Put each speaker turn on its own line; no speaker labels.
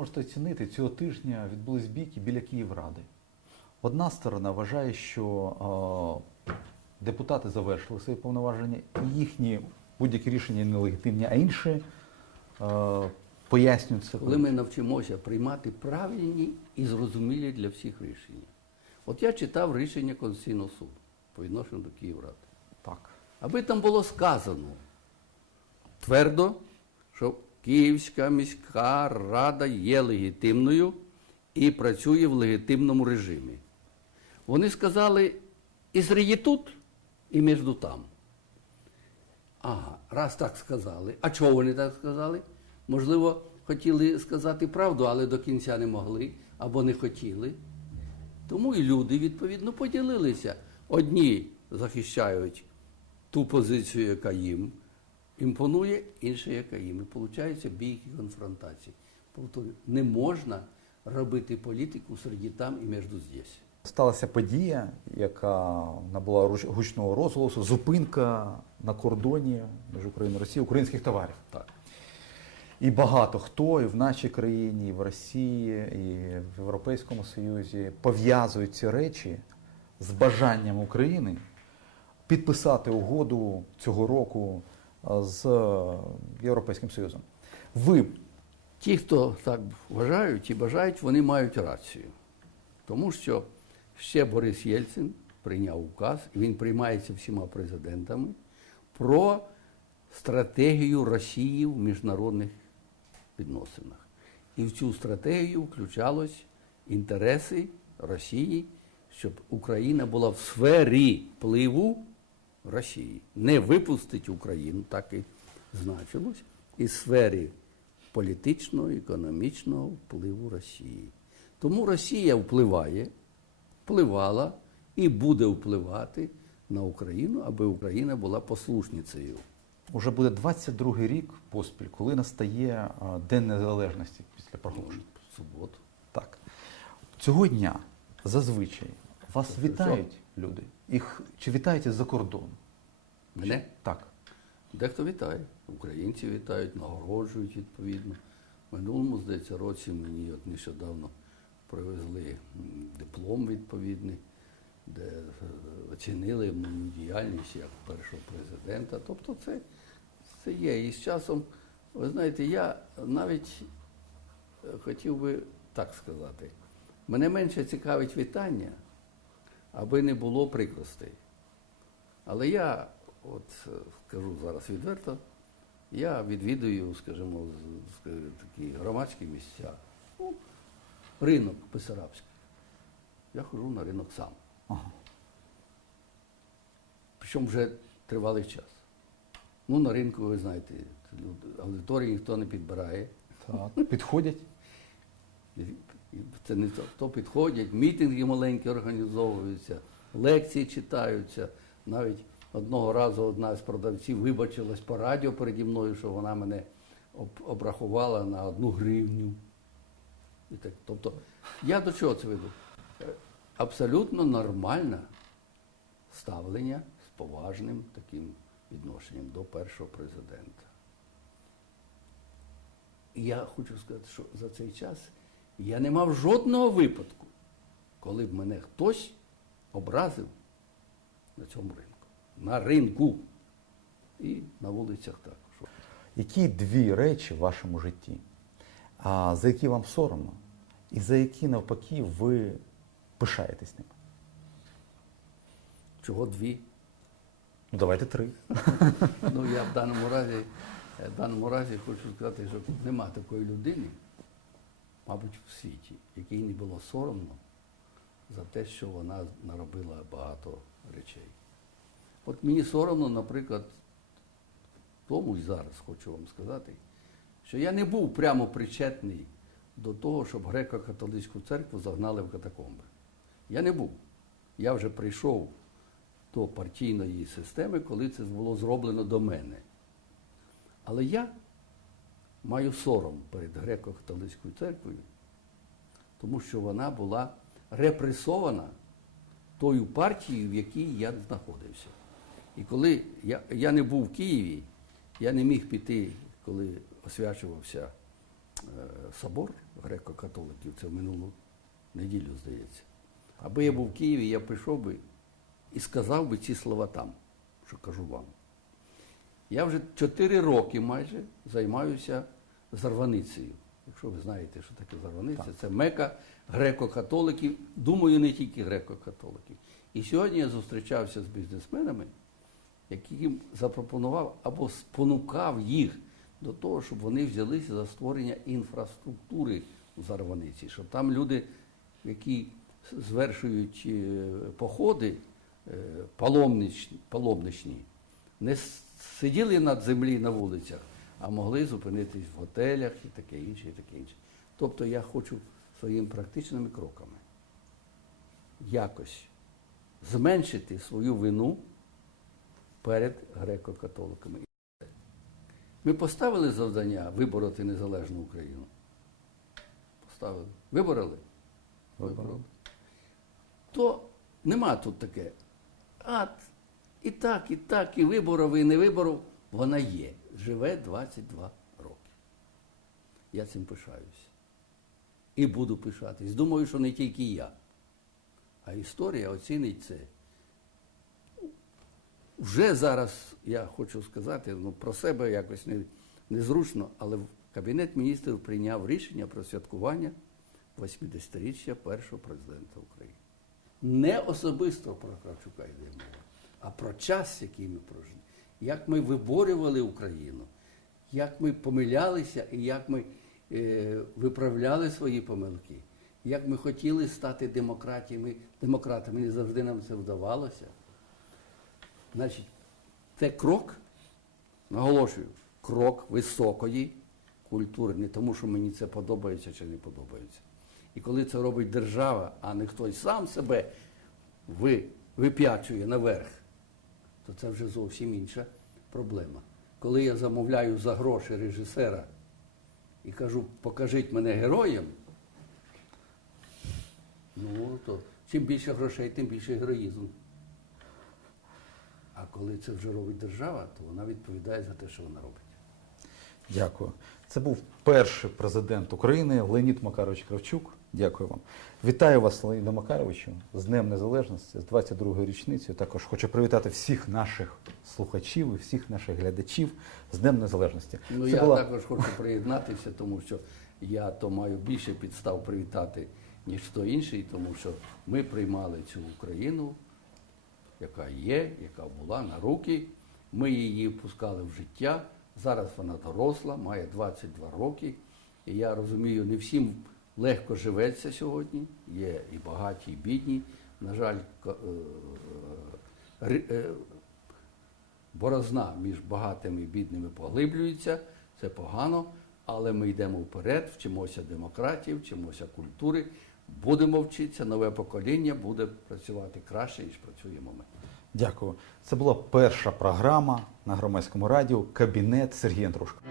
можете оцінити, цього тижня відбулись бійки біля Київради. Одна сторона вважає, що е, депутати завершили свої повноваження, і їхні будь-які рішення нелегітимні, а інші е, пояснюють це.
Коли ми навчимося приймати правильні і зрозумілі для всіх рішення. От я читав рішення Конституційного суду по відношенню до Київради.
Так.
Аби там було сказано твердо, що Київська міська рада є легітимною і працює в легітимному режимі. Вони сказали і середі тут, і між там. Ага, раз так сказали. А чого вони так сказали? Можливо, хотіли сказати правду, але до кінця не могли або не хотіли. Тому і люди, відповідно, поділилися. Одні захищають ту позицію, яка їм імпонує, інша, яка їм. І виходить бійки конфронтації. Повторюю, не можна робити політику серед там і між здесь.
Сталася подія, яка набула гучного розголосу, зупинка на кордоні між Україною і Росією українських товарів.
Так.
І багато хто і в нашій країні, і в Росії, і в Європейському Союзі пов'язують ці речі з бажанням України підписати угоду цього року з Європейським Союзом. Ви
Ті, хто так вважають і бажають, вони мають рацію. Тому що ще Борис Єльцин прийняв указ, він приймається всіма президентами про стратегію Росії в міжнародних відносинах. І в цю стратегію включалось інтереси Росії, щоб Україна була в сфері впливу Росії. Не випустить Україну, так і значилось, із сфері політичного, економічного впливу Росії. Тому Росія впливає, впливала і буде впливати на Україну, аби Україна була послушницею.
вже буде 22-й рік поспіль, коли настає е, День Незалежності після проголошення.
Суботу.
Так. Цього дня зазвичай вас вітають люди. Їх чи вітають із-за кордону?
Мене
Так.
дехто вітає. Українці вітають, нагороджують відповідно. В минулому, здається, році мені от нещодавно привезли диплом відповідний, де е, оцінили мою діяльність як першого президента. Тобто це, це є. І з часом, ви знаєте, я навіть е, хотів би так сказати, мене менше цікавить вітання, аби не було прикростей. Але я, от е, скажу зараз відверто, я відвідую, скажімо, такі громадські місця. Ну, ринок Писарабський. Я ходжу на ринок сам.
Ага.
Причому вже тривалий час. Ну, на ринку, ви знаєте, аудиторії ніхто не підбирає.
Так. Підходять.
Це не то, то підходять, мітинги маленькі організовуються, лекції читаються. Навіть одного разу одна з продавців вибачилась по радіо переді мною, що вона мене об- обрахувала на одну гривню. І так, тобто, я до чого це веду? Абсолютно нормальне ставлення з поважним таким відношенням до першого президента. І я хочу сказати, що за цей час я не мав жодного випадку, коли б мене хтось образив на цьому ринку. На ринку і на вулицях також.
Які дві речі в вашому житті, за які вам соромно, і за які навпаки ви пишаєтесь ними?
Чого дві?
Ну давайте три.
Ну я в даному разі, в даному разі хочу сказати, що нема такої людини, мабуть, в світі, якій не було соромно за те, що вона наробила багато речей. От мені соромно, наприклад, тому і зараз хочу вам сказати, що я не був прямо причетний до того, щоб греко-католицьку церкву загнали в катакомби. Я не був. Я вже прийшов до партійної системи, коли це було зроблено до мене. Але я маю сором перед греко-католицькою церквою, тому що вона була репресована тою партією, в якій я знаходився. І коли я, я не був в Києві, я не міг піти, коли освячувався собор греко-католиків, це в минулу неділю, здається. Аби я був в Києві, я прийшов би і сказав би ці слова там, що кажу вам. Я вже 4 роки майже займаюся зарваницею. Якщо ви знаєте, що таке зарваниця, це мека греко-католиків, думаю, не тільки греко-католиків. І сьогодні я зустрічався з бізнесменами, яким запропонував або спонукав їх до того, щоб вони взялися за створення інфраструктури у Зарваниці, щоб там люди, які звершують е, походи е, паломнич- паломничні, не сиділи на землі на вулицях, а могли зупинитись в готелях і таке інше, і таке інше. Тобто я хочу своїми практичними кроками якось зменшити свою вину перед греко-католиками. Ми поставили завдання вибороти незалежну Україну. Поставили. Вибороли?
Вибороли.
То нема тут таке. А і так, і так, і виборов, і не виборов. Вона є. Живе 22 роки. Я цим пишаюся. І буду пишатись. Думаю, що не тільки я. А історія оцінить це. Вже зараз я хочу сказати, ну про себе якось не, незручно, але Кабінет міністрів прийняв рішення про святкування 80-річчя першого президента України. Не особисто про Кравчука йде мова, а про час, який ми прожили. Як ми виборювали Україну, як ми помилялися і як ми е, виправляли свої помилки, як ми хотіли стати демократіями, демократами, не завжди нам це вдавалося. Значить, це крок, наголошую, крок високої культури, не тому, що мені це подобається чи не подобається. І коли це робить держава, а не хтось сам себе ви, вип'ячує наверх, то це вже зовсім інша проблема. Коли я замовляю за гроші режисера і кажу, покажіть мене героєм, ну то чим більше грошей, тим більше героїзм. А коли це вже робить держава, то вона відповідає за те, що вона робить.
Дякую. Це був перший президент України Леонід Макарович Кравчук. Дякую вам. Вітаю вас, Леоніда Макаровичу, з Днем Незалежності, з 22-ю річницею. Також хочу привітати всіх наших слухачів і всіх наших глядачів з Днем Незалежності.
Ну,
Це
я
була-
також хочу приєднатися, тому що я то маю більше підстав привітати, ніж хто інший, тому що ми приймали цю Україну, яка є, яка була на руки. Ми її впускали в життя. Зараз вона доросла, має 22 роки. І я розумію, не всім легко живеться сьогодні. Є і багаті, і бідні. На жаль, е, е, борозна між багатими і бідними поглиблюється, це погано, але ми йдемо вперед, вчимося демократії, вчимося культури, будемо вчитися, нове покоління буде працювати краще, ніж працюємо ми.
Дякую. Це була перша програма на громадському радіо Кабінет Сергія Андрушко.